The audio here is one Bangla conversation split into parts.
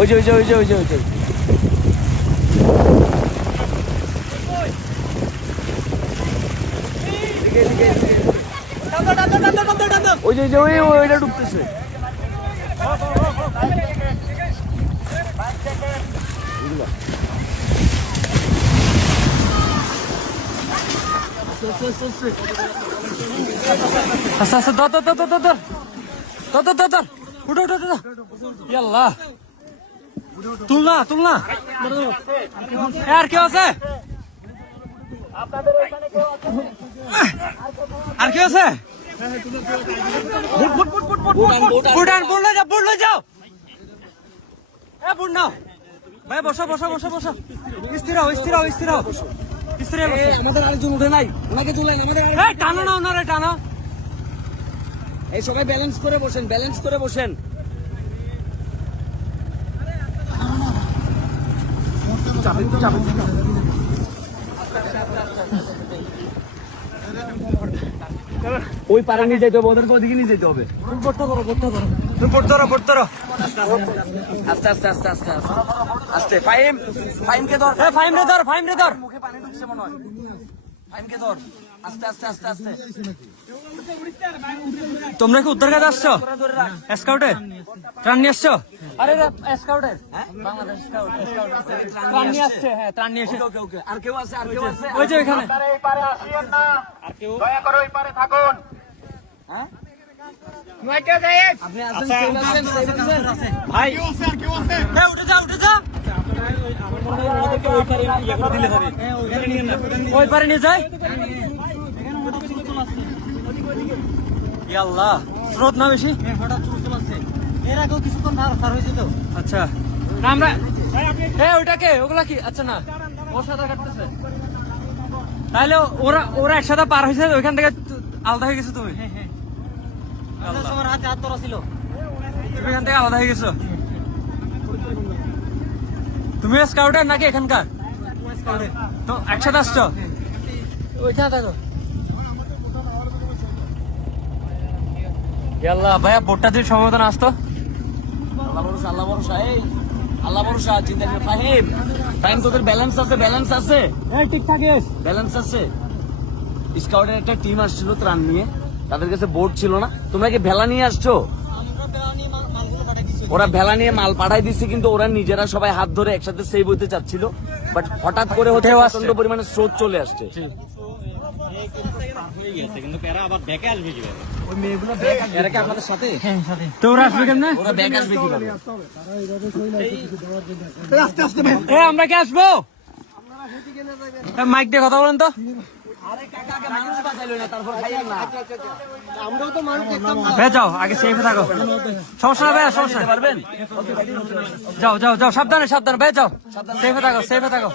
ওই যে ওই যে ওই যে ওই যে ওই যে ওই যে ওই ওইটা ঢুকতেছে। আচ্ছা আচ্ছা ধর ধর ধর ধর ধর ধর ধর ধর ধর উঠো উঠো উঠো ইয়াল্লাহ তুল না তুল না আর কেউ আছে আর কেউ আছে বুটান বুট লয়ে যাও বুট লয়ে যাও এ বুট নাও ভাই বসো বসো বসো বসো স্থির হও স্থির হও স্থির হও স্থির হও আমাদের আরেকজন উঠে নাই, ওনাকে তুলেন। আমাদের এই টানো না ওনারে টানো। এই সবাই ব্যালেন্স করে বসেন, ব্যালেন্স করে বসেন। ওই পারে নিয়ে যেতে হবে, ওদেরকে ওদিকে নিয়ে যেতে হবে। আস্তে আস্তে আস্তে আস্তে আস্তে ফাইম ফাইমকে ধর, ফাইম রে ধর ফাইম রে ধর মুখে পানি ঢুকছে মনে হয়। ফাইমকে ধর, আস্তে আস্তে আস্তে আস্তে। তোমরা কি উদ্ধার কাজে আসছো? স্কাউটে ত্রাণ নিয়ে আসছো? আরে স্কাউটে বাংলাদেশ স্কাউট ত্রাণ নিয়ে আসছে। হ্যাঁ ত্রাণ নিয়ে এসে ওকে ওকে। আর কেউ আছে? আর কেউ আছে? ওই যে ওইখানে এই পারে আসিয়েন না, আর কেউ দয়া করে ওই পারে থাকুন। হ্যাঁ আপনি আছেন, আচ্ছা, কেউ আছেন, কেউ আছেন? ভাই উঠে যা উঠে যা ওই পারে নিয়ে যায়। আল্লাহ স্রোত না বেশি। আচ্ছা না আমরা ওইটাকে ওগুলা কি? আচ্ছা না ওর সাঁতার কাটতেছে, তাহলে ওরা ওরা একসাথে পার হয়েছে, ওইখান থেকে আলাদা হয়ে গেছো তুমি। তুমি এখান থেকে আলাদা হয়ে গেছো। তুমি স্কাউটার নাকি এখানকার? তো একসাথে আসছো ওইখানে থাকো। আল্লাহ ভাইয়া বোটটা দিয়ে সম্বোধন আসতো। আল্লাহ ভরসা, আল্লাহ ভরসা। এই আল্লাহ ভরসা, চিন্তা করে। ফাহিম ফাহিম তোদের ব্যালেন্স আছে? ব্যালেন্স আছে? ঠিকঠাক ব্যালেন্স আছে? স্কাউটের একটা টিম আসছিল ত্রাণ নিয়ে, তাদের কাছে বোট ছিল না। তোমরা কি ভেলা নিয়ে আসছো? ওরা ভেলা নিয়ে মাল পাঠাই দিচ্ছে, কিন্তু ওরা নিজেরা সবাই হাত ধরে একসাথে সেভ হইতে চাচ্ছিল, বাট হঠাৎ করে হচ্ছে প্রচন্ড পরিমাণে স্রোত চলে আসছে। আপনাদের সাথে তো ওরা আসবে কেমনে? ওরা ব্যাগ আসবে কিভাবে? আমরা কি আসবো? মাইক দিয়ে কথা বলেন তো। ভাই যাও আগে সেফে থাকো, সমস্যা না ভাই, সমস্যা পারবেন? যাও যাও যাও সাবধানে সাবধানে ভাই যাও, সেফে থাকো সেফে থাকো।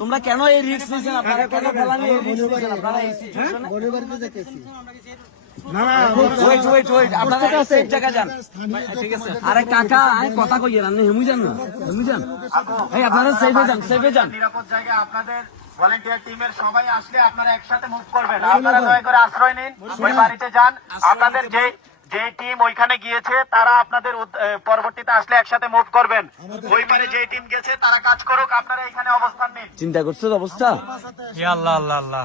তোমরা কেন এই রিস্ক নিয়েছেন? আপনারা কেন ভেলা নিয়ে রিস্ক নিয়েছেন? আপনারা এই সিচুয়েশনে ওয়েট ওয়েট ওয়েট, আপনারা সেফ জায়গা যান। ঠিক আছে। আরে কাকা আমি কথা কইয়ে আপনি হেমু যান না, হেমু যান। এই আপনারা সেফে যান, সেফে যান। নিরাপদ জায়গায় আপনাদের ভলান্টিয়ার টিমের সবাই আসলে আপনারা একসাথে মুভ করবেন। আপনারা দয়া করে আশ্রয় নিন, ওই বাড়িতে যান। আপনাদের যে টিম ওইখানে গিয়েছে তারা আপনাদের পরবর্তীতে আসলে একসাথে মুভ করবেন। ওই পারে যে টিম গেছে তারা কাজ করুক, আপনারা এখানে অবস্থান নিন। চিন্তা করছো অবস্থা? আল্লাহ আল্লাহ আল্লাহ।